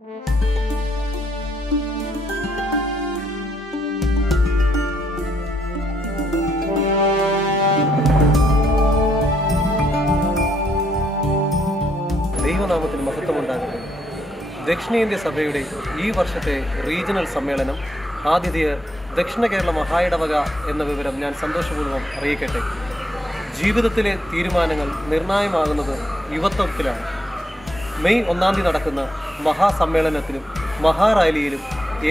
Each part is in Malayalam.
ദൈവനാമത്തിന് മഹത്വമുണ്ടാകട്ടെ. ദക്ഷിണേന്ത്യ സഭയുടെ ഈ വർഷത്തെ റീജിയണൽ സമ്മേളനം ആതിഥേയർ ദക്ഷിണ കേരള മഹായിടവക എന്ന വിവരം ഞാൻ സന്തോഷപൂർവ്വം അറിയിക്കട്ടെ. ജീവിതത്തിലെ തീരുമാനങ്ങൾ നിർണായകമാകുന്നത് യുവത്വത്തിലാണ്. മെയ് 1 നടക്കുന്ന മഹാസമ്മേളനത്തിലും മഹാറാലിയിലും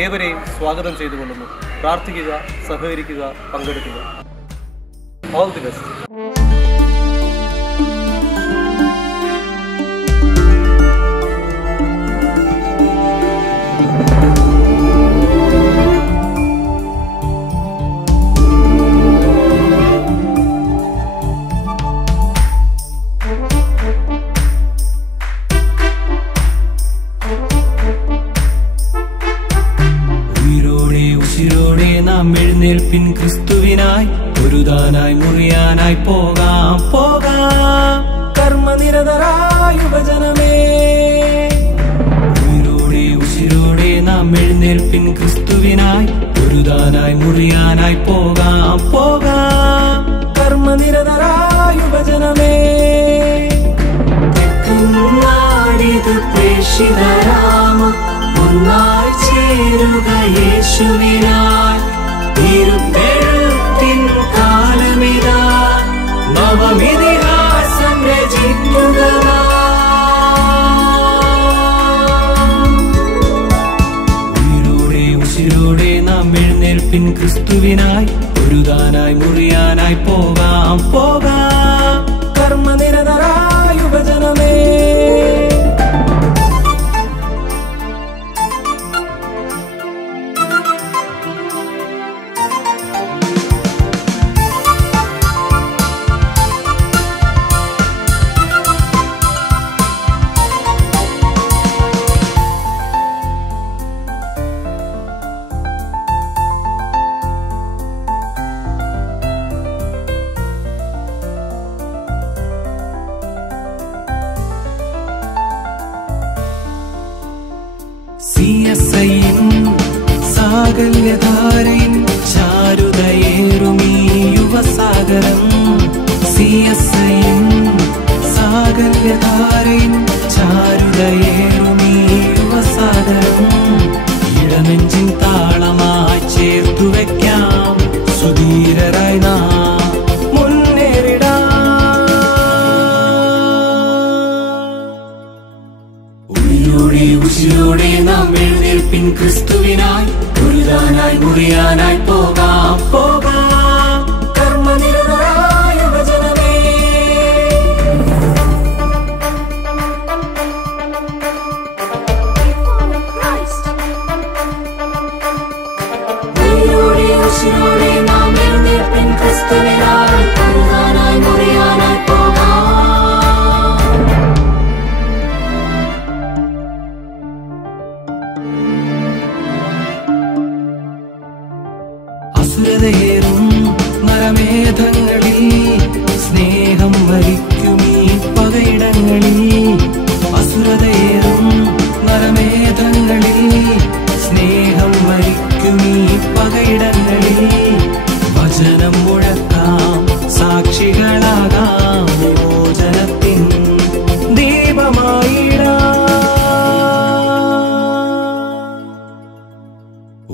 ഏവരെയും സ്വാഗതം ചെയ്തുകൊള്ളുന്നു. പ്രാർത്ഥിക്കുക, സഹകരിക്കുക, പങ്കെടുക്കുക. All the best. നാം എഴുന്നേൽപ്പിൻ ക്രിസ്തുവിനായി ഒരുതാനായി മുറിയാനായി പോകാം പോകാം. കർമ്മനിരതരായ യുവജനമേ, ഉയിരോടെ ഉശിരോടെ നാം എഴുന്നേൽപ്പിൻ ക്രിസ്തുവിനായി ഒരുതാനായി മുറിയാനായി പോകാം പോകാം. കർമ്മനിരതരായ യുവജനമേ, തെക്കുന്നാടിത് പ്രേക്ഷിതരാമ ഒന്നായി ചേരുക യേശുവിനായി. തിരുപ്പെഴുത്തിൻ കാലമിതാ, നവമിതിഹാസം രചിക്കുക. ഉയിരോടെ ഉശിരോടെ നാം എഴുന്നേൽപ്പിൻ ക്രിസ്തുവിനായി ഒരുതാനായി മുറിയാനായി പോകാം പോകാം. കർമ്മനിരതരായ യുവജനമേ, സാകല്യധാരയും ചാരുതയേറുമീ യുവസാഗരം. സിയസ്സയും സാകല്യധാരയും ചാരുതയേറുമീ യുവസാഗരം. ഇടനെഞ്ചിൻ താളമായി ചേർത്തു വയ്ക്കാം, സുധീരരായി നാം മുന്നേറിടാം. ഉയിരോടെ ഉശിരോടെ നാം എഴുന്നേൽപ്പിൻ ക്രിസ്തുവിനായി ഒരുതാനായി മുറിയാനായി പോകാം പോകാം. കർമ്മനിരതരായ യുവജനമേ, ഉയിരോടെ ഉശിരോടെ നാം എഴുന്നേൽപ്പിൻ ക്രിസ്തുവിനായി ഒരുതാനായി മുറിയാനായി പോകാം. അസുരതയേറും നരമേധങ്ങളിൽ സ്നേഹം വരിക്കുമീ പകയിടങ്ങളിൽ. അസുരതയേറും നരമേധങ്ങളിൽ സ്നേഹം വരിക്കുമീ പകയിടങ്ങളിൽ. വചനം മുഴക്കാം, സാക്ഷികളാകാം, വിമോചനത്തിൻ ദീപമായിടാം.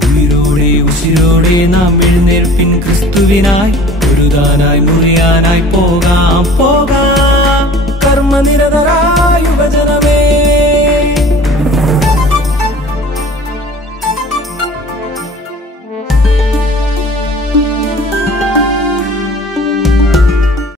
ഉയിരോടെ ഉശിരോടെ നാം എഴുന്നേൽപ്പിൻ ക്രിസ്തുവിനായി ഒരുതാനായി മുറിയാനായി പോകാം പോകാം. കർമ്മനിരതരായ